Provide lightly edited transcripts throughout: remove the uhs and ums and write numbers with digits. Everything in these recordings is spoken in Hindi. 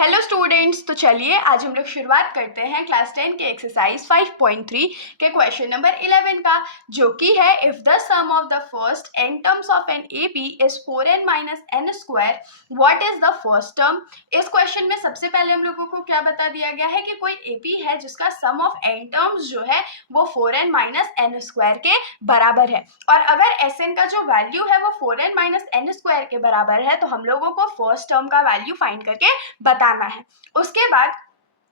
हेलो स्टूडेंट्स, तो चलिए आज हम लोग शुरुआत करते हैं क्लास 10 के एक्सरसाइज 5.3 के क्वेश्चन नंबर 11 का, जो कि है if the sum of the first n terms of an AP is 4n minus n square, what is the first term. इस क्वेश्चन में सबसे पहले हम लोगों को क्या बता दिया गया है कि कोई एपी है जिसका सम ऑफ n टर्म्स जो है वो 4n माइनस एन स्क्वायर के बराबर है, और अगर Sn का जो वैल्यू है वो 4n माइनस एन स्क्वायर के बराबर है तो हम लोगों को फर्स्ट टर्म का वैल्यू फाइंड करके बताना है। उसके बाद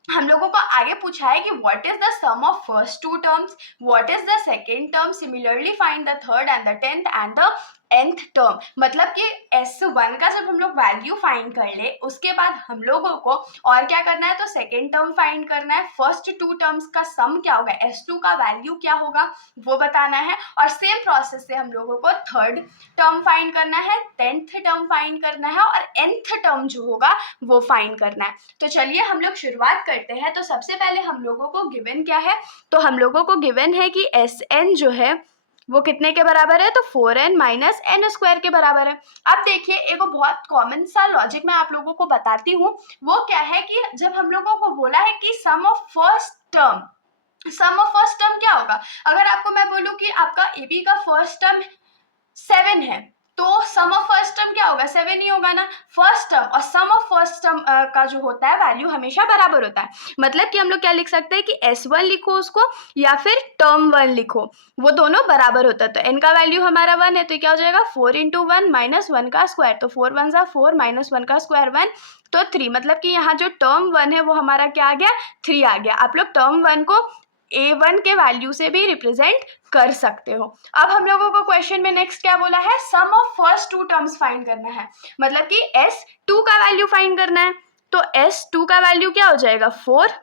हम लोगों को आगे पूछा है कि what is the sum of first two terms, what is the second term, similarly find the third and the tenth and the nth term. मतलब कि S1 का जब हम लोग वैल्यू फाइंड कर ले उसके बाद हम लोगों को और क्या करना है, तो सेकेंड टर्म फाइंड करना है, फर्स्ट टू टर्म्स का सम क्या होगा, S2 का वैल्यू क्या होगा वो बताना है, और सेम प्रोसेस से हम लोगों को थर्ड टर्म फाइंड करना है, टेंथ टर्म फाइंड करना है और nth टर्म जो होगा वो फाइंड करना है। तो चलिए हम लोग शुरुआत करते हैं। तो सबसे पहले हम लोगों को गिवन क्या है, तो हम लोगों को गिवन है कि Sn जो है वो कितने के बराबर है, तो 4n माइनस एन स्क्वायर के बराबर है। अब देखिए एक बहुत कॉमन सा लॉजिक मैं आप लोगों को बताती हूँ। वो क्या है कि जब हम लोगों को बोला है कि सम ऑफ फर्स्ट टर्म क्या होगा, अगर आपको मैं बोलूँ कि आपका एबी का फर्स्ट टर्म 7 है तो सम ऑफ फर्स्ट टर्म क्या होगा, 7 ही होगा ना। फर्स्ट टर्म और सम ऑफ फर्स्ट टर्म का जो होता है वैल्यू हमेशा बराबर होता है। मतलब कि हम लोग क्या लिख सकते हैं कि S1 लिखो उसको या फिर टर्म 1 लिखो, वो दोनों बराबर होता है। तो n का वैल्यू हमारा 1 है तो क्या हो जाएगा 4 इंटू 1 माइनस 1 का स्क्वायर, तो 4 1 4 माइनस 1 का स्क्वायर 1, तो 3। मतलब कि यहाँ जो टर्म 1 है वो हमारा क्या आ गया, 3 आ गया। आप लोग टर्म 1 को A1 के वैल्यू से भी रिप्रेजेंट कर सकते हो। अब हम लोगों को क्वेश्चन में नेक्स्ट क्या बोला है, sum of first two terms find करना है, मतलब कि S2 का वैल्यू फाइंड करना है। तो S2 का वैल्यू क्या हो जाएगा 4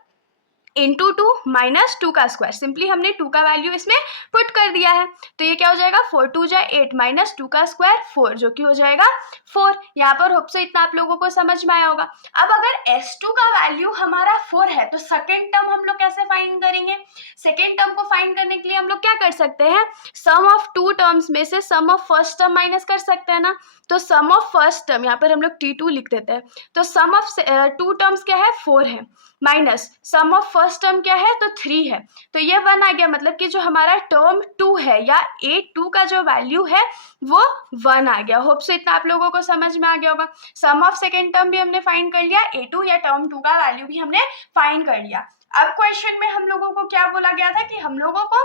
इंटू 2 माइनस 2 का स्क्वायर, सिंपली हमने 2 का वैल्यू इसमें पुट कर दिया है तो ये क्या हो जाएगा 4 2 जा 8 माइनस 2 का स्क्वायर 4, जो कि हो जाएगा 4। यहाँ पर होप से इतना आप लोगों को समझ में आया होगा। अब अगर S2 का वैल्यू हमारा 4 है तो सेकेंड टर्म हम लोग कैसे फाइंड करेंगे। सेकेंड टर्म को फाइंड करने के लिए हम लोग क्या कर सकते हैं, सम ऑफ टू टर्म्स में से सम ऑफ फर्स्ट टर्म माइनस कर सकते हैं ना। तो सम ऑफ फर्स्ट टर्म यहाँ पर हम लोग T2 लिख देते हैं, तो सम ऑफ टू टर्म्स क्या है 4 है, minus sum of first term क्या है तो 3 है, तो ये 1 आ गया। मतलब कि जो हमारा टर्म 2 है या A2 का जो वैल्यू है वो 1 आ गया। होप से इतना आप लोगों को समझ में आ गया होगा। सम ऑफ सेकेंड टर्म भी हमने फाइंड कर लिया, A2 या टर्म 2 का वैल्यू भी हमने फाइंड कर लिया। अब क्वेश्चन में हम लोगों को क्या बोला गया था कि हम लोगों को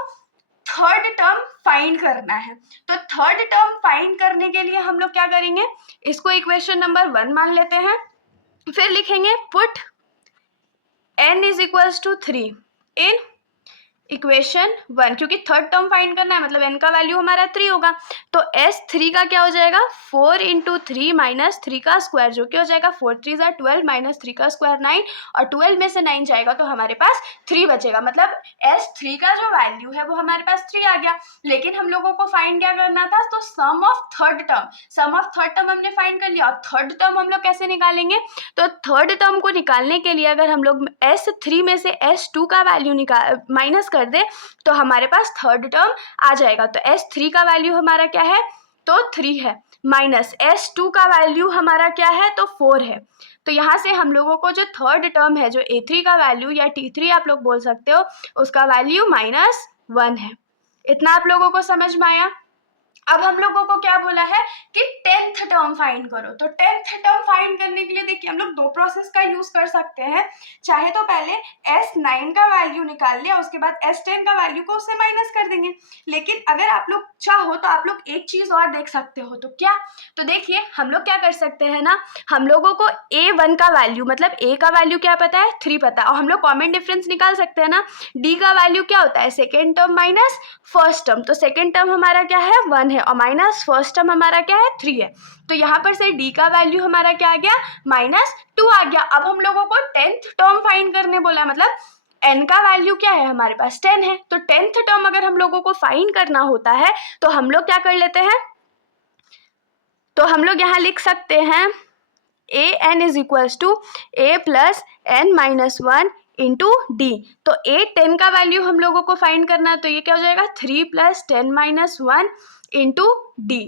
थर्ड टर्म फाइंड करना है। तो थर्ड टर्म फाइंड करने के लिए हम लोग क्या करेंगे, इसको इक्वेशन नंबर 1 मान लेते हैं, फिर लिखेंगे put n is equals to 3 in equation 1, क्योंकि थर्ड टर्म फाइंड करना है मतलब n का वैल्यू हमारा 3 होगा। तो S3 का क्या हो जाएगा 4 इंटू 3 माइनस 3 का स्क्वायर, जो कि हो जाएगा 4 3 जा 12 माइनस 3 का स्क्वायर 9, और 12 में से 9 जाएगा तो हमारे पास 3 बचेगा। मतलब S3 का जो वैल्यू है वो हमारे पास 3 आ गया। लेकिन हम लोगों को फाइंड क्या करना था, तो सम ऑफ थर्ड टर्म हमने फाइंड कर लिया। और थर्ड टर्म हम लोग कैसे निकालेंगे, तो थर्ड टर्म को निकालने के लिए अगर हम लोग S3 में से S2 का वैल्यू माइनस कर दे तो हमारे पास थर्ड टर्म आ जाएगा। तो S3 का वैल्यू हमारा क्या है, तो 3 है, माइनस S2 का वैल्यू हमारा क्या है, तो 4 है। तो यहाँ से हम लोगों को जो थर्ड टर्म है, जो A3 का वैल्यू या T3 आप लोग बोल सकते हो, उसका वैल्यू -1 है। इतना आप लोगों को समझ में आया। अब हम लोगों को क्या बोला है कि टेंथ टर्म फाइंड करो। तो टेंथ टर्म फाइंड करने के लिए देखिए हम लोग दो प्रोसेस का यूज कर सकते हैं। चाहे तो पहले S9 का वैल्यू निकाल लिया, उसके बाद S10 का वैल्यू को उससे माइनस कर देंगे। लेकिन अगर आप लोग चाहो तो आप लोग एक चीज और देख सकते हो, तो क्या, तो देखिए हम लोग क्या कर सकते हैं ना, हम लोगों को A1 का वैल्यू मतलब A का वैल्यू क्या पता है 3 पता है, और हम लोग कॉमन डिफरेंस निकाल सकते हैं ना। D का वैल्यू क्या होता है second term minus first term, तो सेकेंड टर्म हमारा क्या है 1 है और माइनस फर्स्ट टर्म हमारा क्या है 3 है। तो यहाँ पर से D का वैल्यू हमारा क्या आ गया -2 आ गया। अब हम लोगों को टेंथ टर्म फाइंड करने बोला, मतलब n का वैल्यू क्या है हमारे पास 10 है। तो टेंथ टर्म अगर हम लोगों को फाइंड करना होता है तो हम लोग क्या कर लेते हैं, तो हम लोग यहाँ लिख सकते हैं an is equals to a plus n minus 1 into d. तो A10 का वैल्यू हम लोगों को फाइंड करना है, तो ये क्या हो जाएगा 3 प्लस 10 माइनस 1 इंटू डी।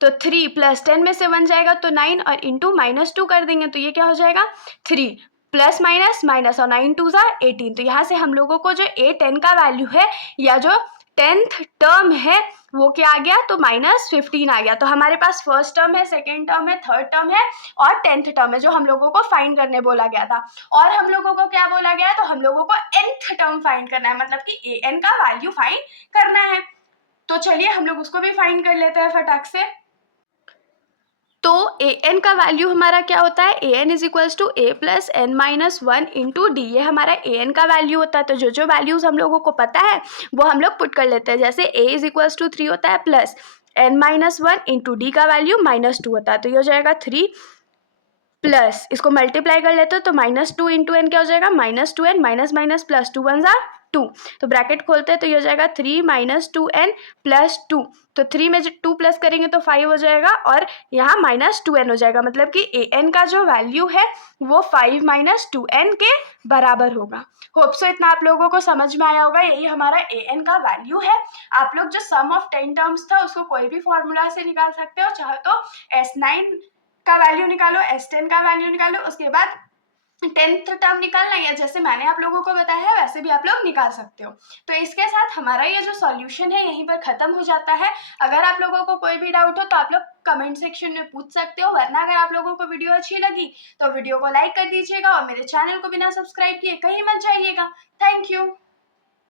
तो 3 प्लस 10 में से 1 जाएगा तो 9 और इंटू -2 कर देंगे तो ये क्या हो जाएगा 3 प्लस माइनस माइनस और 9 2 ज़ा 18। तो यहाँ से हम लोगों को जो A10 का वैल्यू है या जो 10th टर्म है वो क्या आ गया तो -15 आ गया। तो हमारे पास फर्स्ट टर्म है, सेकेंड टर्म है, थर्ड टर्म है और 10th टर्म है जो हम लोगों को फाइंड करने बोला गया था। और हम लोगों को क्या बोला गया है तो हम लोगों को nth टर्म फाइंड करना है, मतलब कि an का वैल्यू फाइंड करना है। तो चलिए हम लोग उसको भी फाइंड कर लेते हैं फटाक से। तो an का वैल्यू हमारा क्या होता है, an is equals to a plus n minus 1 into d, ये हमारा an का वैल्यू होता है। तो जो जो वैल्यूज़ हम लोगों को पता है वो हम लोग पुट कर लेते हैं। जैसे a इज इक्वल्स टू 3 होता है plus n minus 1 into D का वैल्यू -2 होता है। तो ये हो जाएगा 3 प्लस इसको मल्टीप्लाई कर लेते हो तो -2 इंटू एन क्या हो जाएगा -2n माइनस माइनस प्लस 2 1 ज़ा 2। तो ब्रैकेट खोलते हैं तो ये हो जाएगा 3 माइनस 2n प्लस 2। तो 3 में 2 प्लस करेंगे तो 5 हो जाएगा और यहाँ -2n हो जाएगा, मतलब कि an का जो वैल्यू है वो 5 माइनस 2n के बराबर होगा। होप सो इतना आप लोगों को समझ में आया होगा। यही हमारा an का वैल्यू है। आप लोग जो सम ऑफ 10 टर्म्स था उसको कोई भी फॉर्मूला से निकाल सकते हो, चाहे तो S9 का वैल्यू निकालो, S10 का वैल्यू निकालो, उसके बाद 10th टर्म निकालना, या जैसे मैंने आप लोगों को बताया है वैसे भी आप लोग निकाल सकते हो। तो इसके साथ हमारा ये जो सॉल्यूशन है यहीं पर ख़त्म हो जाता है। अगर आप लोगों को कोई भी डाउट हो तो आप लोग कमेंट सेक्शन में पूछ सकते हो, वरना अगर आप लोगों को वीडियो अच्छी लगी तो वीडियो को लाइक कर दीजिएगा और मेरे चैनल को बिना सब्सक्राइब किए कहीं मत जाइएगा। Thank you.